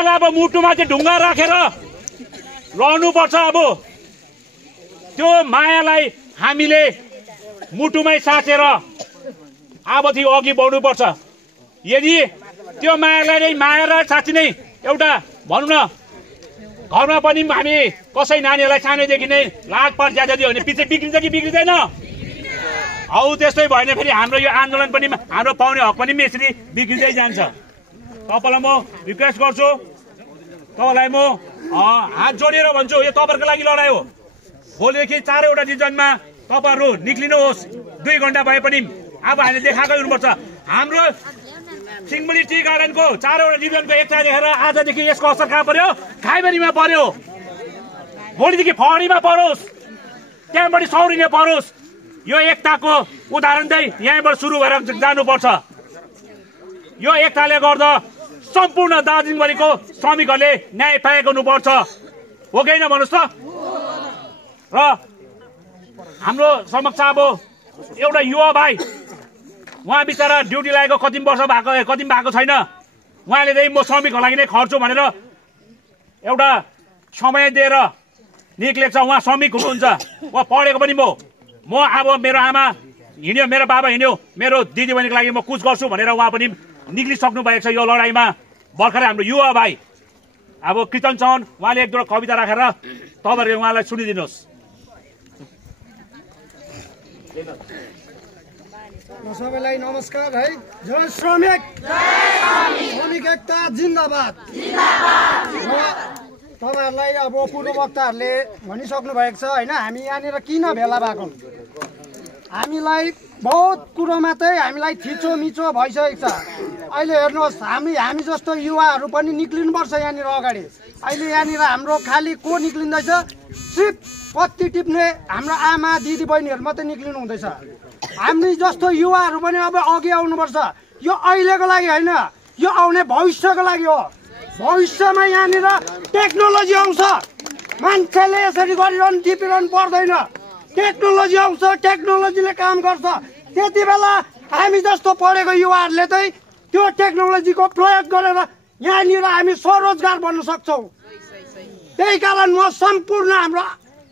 उहाँलाई अब मुटुमा चाहिँ ढुङ्गा राखेर रहनुपर्छ। अब त्यो मायालाई हामीले मुटुमै साँचेर अबदेखि अघि बढ्नुपर्छ। यदि त्यो मायालाई नै माया र साँच्ची नै एउटा भनौँ न घरमा पनि हामी कसै नानीहरूलाई सानैदेखि नै लाजपाट ज्यादा दियो भने पछि बिग्रिन्छ कि बिग्रिँदैन? हौ त्यस्तै भयो भने फेरि हाम्रो यो आन्दोलन पनि हाम्रो पाउने हक पनि यसरी बिग्रिँदै जान्छ। तपाईँलाई म रिक्वेस्ट गर्छु, तपाईँलाई म हात जोडेर भन्छु, यो तपाईँहरूको लागि लडाइँ हो। भोलिदेखि 4वटा डिभिजनमा तपाईँहरू निक्लिनुहोस्। 2 घन्टा भए पनि अब हामीले देखाएकै हुनुपर्छ। हाम्रो सिंहमुली टी गार्डनको 4वटा डिभिजनको एकता देखेर आजदेखि यसको असर कहाँ पर्यो? खाइबेरीमा पर्यो। भोलिदेखि फहरीमा परोस्, त्यहाँबाट सौरिने परोस्। यो एकताको उदाहरण चाहिँ यहीँबाट सुरु भएर जानुपर्छ। यो एकताले गर्दा सम्पूर्ण दार्जिलिङभरिको श्रमिकहरूले न्याय पाएको हुनुपर्छ, हो कि होइन भन्नुहोस् त? र हाम्रो समक्ष अब एउटा युवा भाइ, उहाँ बिचरा ड्युटी लागेको कति वर्ष भएको छैन। उहाँले चाहिँ म श्रमिकहरूको लागि नै खर्छु भनेर एउटा समय दिएर निक्लेको छ। उहाँ श्रमिक हुनुहुन्छ, उहाँ पढेको पनि म अब मेरो आमा हिँड्यो, मेरो बाबा हिँड्यो, मेरो दिदीबहिनीको लागि म कुछ गर्छु भनेर उहाँ पनि निक्लिसक्नु भएको छ यो लडाइँमा। भर्खरै हाम्रो युवा भाइ अब कृतन चौहान, उहाँले 1-2 कविता राखेर तपाईँहरूले उहाँलाई सुनिदिनुहोस्। सबैलाई नमस्कार है। जय श्रमिक, श्रमिक एकता जिन्दाबाद। तपाईँहरूलाई अब पूर्व वक्ताहरूले भनिसक्नु भएको छ होइन, हामी यहाँनिर किन भेला भएको। हामीलाई बहुत कुरोमा चाहिँ हामीलाई थिचोमिचो भइसकेको छ। अहिले हेर्नुहोस्, हामी जस्तो युवाहरू पनि निक्लिनुपर्छ यहाँनिर अगाडि। अहिले यहाँनिर हाम्रो खालि को निक्लिँदैछ? सिर्फ पत्ती टिप्ने हाम्रो आमा दिदी बहिनीहरू मात्रै निक्लिनु हुँदैछ। हामी जस्तो युवाहरू पनि अब अघि आउनुपर्छ। यो अहिलेको लागि होइन, यो आउने भविष्यको लागि हो। भविष्यमा यहाँनिर टेक्नोलोजी आउँछ, मान्छेले यसरी गरिरहनु टिपिरहनु पर्दैन। टेक्नोलोजी आउँछ, टेक्नोलोजीले काम गर्छ। त्यति बेला हामी जस्तो पढेको युवाहरूले चाहिँ त्यो टेक्नोलोजीको प्रयोग गरेर यहाँनिर हामी स्वरोजगार बन्न सक्छौँ। त्यही कारण म सम्पूर्ण हाम्रो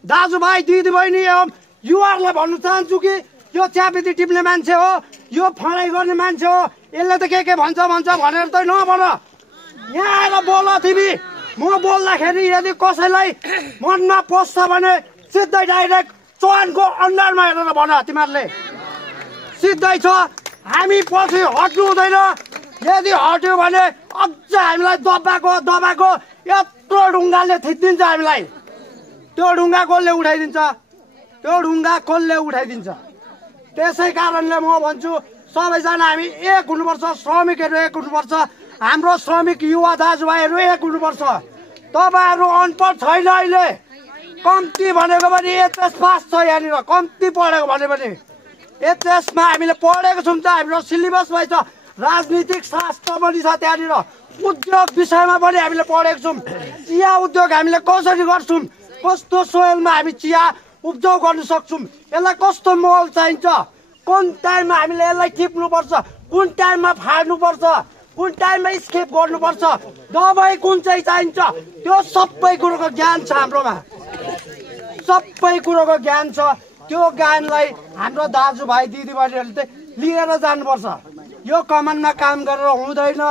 दाजुभाइ दिदीबहिनी एवं युवाहरूलाई भन्न चाहन्छु कि यो चियापत्ती टिप्ने मान्छे हो, यो फडाइ गर्ने मान्छे हो, यसले त के भन्छ भनेर त नभन। यहाँ आएर बोल तिमी। म बोल्दाखेरि यदि कसैलाई मनमा पस्छ भने सिधै डाइरेक्ट चौहानको अन्डरमा हेरेर भन। तिमीहरूले सिधै छ, हामी पछि हट्नु हुँदैन। यदि हट्यो भने अझ हामीलाई दबाएको यत्रो ढुङ्गाले थिचिदिन्छ हामीलाई। त्यो ढुङ्गा कसले उठाइदिन्छ? त्यसै कारणले म भन्छु सबैजना हामी एक हुनुपर्छ, श्रमिकहरू एक हुनुपर्छ, हाम्रो श्रमिक युवा दाजुभाइहरू एक हुनुपर्छ। तपाईँहरू अनपढ छैन, अहिले कम्ती भनेको पनि एचएस पास छ यहाँनिर, कम्ती पढेको भने पनि एचएसमा हामीले पढेको छौँ त, हाम्रो सिलेबसमै छ। राजनीतिक शास्त्र पनि छ त्यहाँनिर, उद्योग विषयमा पनि हामीले पढेको छौँ। चिया उद्योग हामीले कसरी गर्छौँ, कस्तो सोइलमा हामी चिया उब्जाउ गर्न सक्छौँ, यसलाई कस्तो मल चाहिन्छ, कुन टाइममा हामीले यसलाई टिप्नुपर्छ, कुन टाइममा फाड्नुपर्छ, कुन टाइममा स्केप गर्नुपर्छ, दबाई कुन चाहिँ चाहिन्छ, त्यो सबै कुरोको ज्ञान छ हाम्रोमा। सबै कुरोको ज्ञान छ। त्यो ज्ञानलाई हाम्रो दाजुभाइ दिदीबहिनीहरूले चाहिँ लिएर जानुपर्छ। यो कमानमा काम गरेर हुँदैन,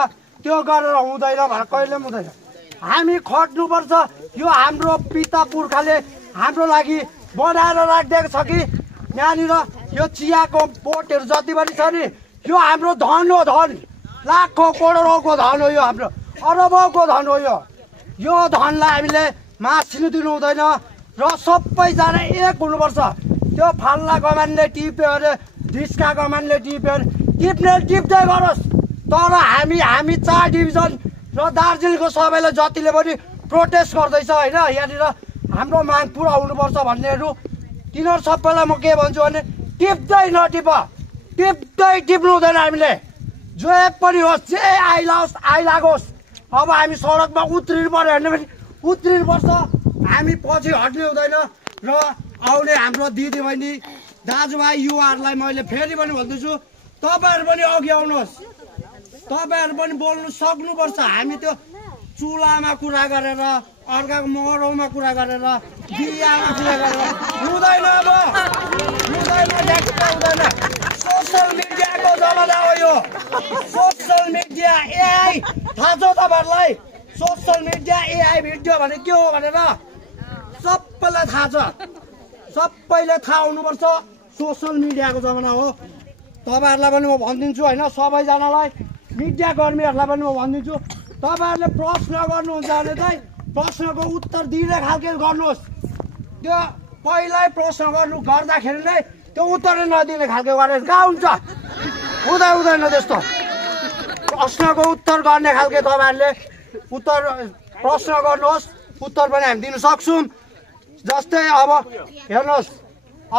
त्यो गरेर हुँदैन भनेर कहिले पनि हुँदैन। हामी खट्नुपर्छ। यो हाम्रो पिता पुर्खाले हाम्रो लागि बनाएर राखिदिएको छ कि यहाँनिर यो चियाको बोटहरू जति पनि छ नि, यो हाम्रो धन हो। धन लाखौँ करोडौँको धन हो, यो हाम्रो अरबौँको धन हो। यो धनलाई हामीले मासिनु दिनु हुँदैन र सबैजना एक हुनुपर्छ। त्यो फाल्ला कमानले टिप्यो अरे, ढिस्का कमानले टिप्यो अरे, टिप्दै गरोस्। तर हामी 4 डिभिजन र दार्जिलिङको सबैले जतिले पनि प्रोटेस्ट गर्दैछ होइन, यहाँनिर हाम्रो माग पुरा हुनुपर्छ भन्नेहरू, तिनीहरू सबैलाई म के भन्छु भने टिप्नु हुँदैन। हामीले जो पनि होस्, जे आइलागोस्, अब हामी सडकमा उत्रिनु पर्यो भने पनि उत्रिनुपर्छ। हामी पछि हट्ने हुँदैन। र आउने हाम्रो दिदीबहिनी दाजुभाइ युवाहरूलाई मैले फेरि पनि भन्दैछु, तपाईँहरू पनि अघि आउनुहोस्, तपाईँहरू पनि बोल्नु सक्नुपर्छ। हामी त्यो चुलामा कुरा गरेर अर्काको मरौमा कुरा गरेर बिहामा कुरा गरेर हुँदैन अब हुँदैन सोसल मिडियाको जमाना हो यो सोसल मिडिया एआई थाहा छ तपाईँहरूलाई सोसल मिडिया एआई भिडियो भने के हो भनेर सबैलाई थाहा छ सबैले थाहा हुनुपर्छ सोसल मिडियाको जमाना हो तपाईँहरूलाई पनि म भनिदिन्छु होइन सबैजनालाई मिडिया कर्मीहरूलाई पनि म भनिदिन्छु तपाईँहरूले प्रश्न गर्नुहुन्छ भने चाहिँ प्रश्नको उत्तर दिने खालके गर्नुहोस् त्यो पहिल्यै प्रश्न गर्दाखेरि नै त्यो उत्तरै नदिने खालको गरेर कहाँ हुन्छ हुँदैन त्यस्तो प्रश्नको उत्तर गर्ने खालके तपाईँहरूले प्रश्न गर्नुहोस् उत्तर पनि हामी दिन सक्छौँ जस्तै अब हेर्नुहोस्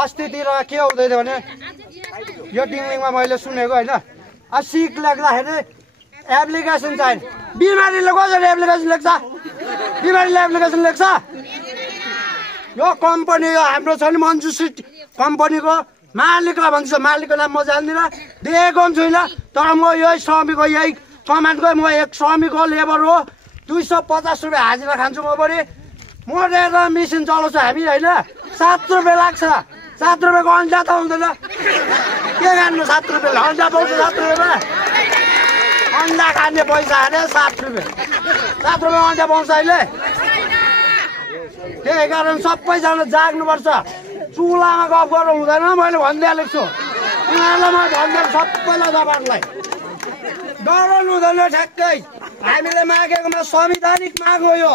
अस्तितिर के हुँदै थियो भने यो टिङलिङमा मैले सुनेको होइन सिक लेख्दाखेरि एप्लिकेसन चाहिन्छ बिमारीले कसरी एप्लिकेसन लेख्छ बिमारीले एप्लिकेसन लेख्छ यो कम्पनी यो हाम्रो छ नि मन्जु सिट कम्पनीको मालिकलाई भन्छु मालिकको नाम म जान्दिनँ दिएको पनि छुइनँ तर म यही श्रमिकको यही कमानको म एक श्रमिकको लेबर हो 250 रुपियाँ हाजिरा खान्छु म पनि मोटेर मेसिन चलाउँछ हामी होइन 7 रुपियाँ लाग्छ 7 रुपियाँको अन्डा त हुँदैन के खानु 7 रुपियाँ अन्डा पाउँछ 7 रुपियाँमा अन्डा खाने पैसा हाने 7 रुपियाँ 7 रुपियाँ अन्डा पाउँछ अहिले त्यही कारण सबैजना जाग्नुपर्छ चुलामा गफ गर्नु हुँदैन मैले भनिदिइहालेको छु तिनीहरूलाई म भनिदिएको सबैलाई तपाईँहरूलाई डराउनु हुँदैन ठ्याक्कै हामीले मागेकोमा संवैधानिक माग हो यो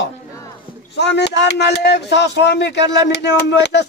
संविधानमा लेखेको छ श्रमिकहरूलाई मिनिमम वेजेस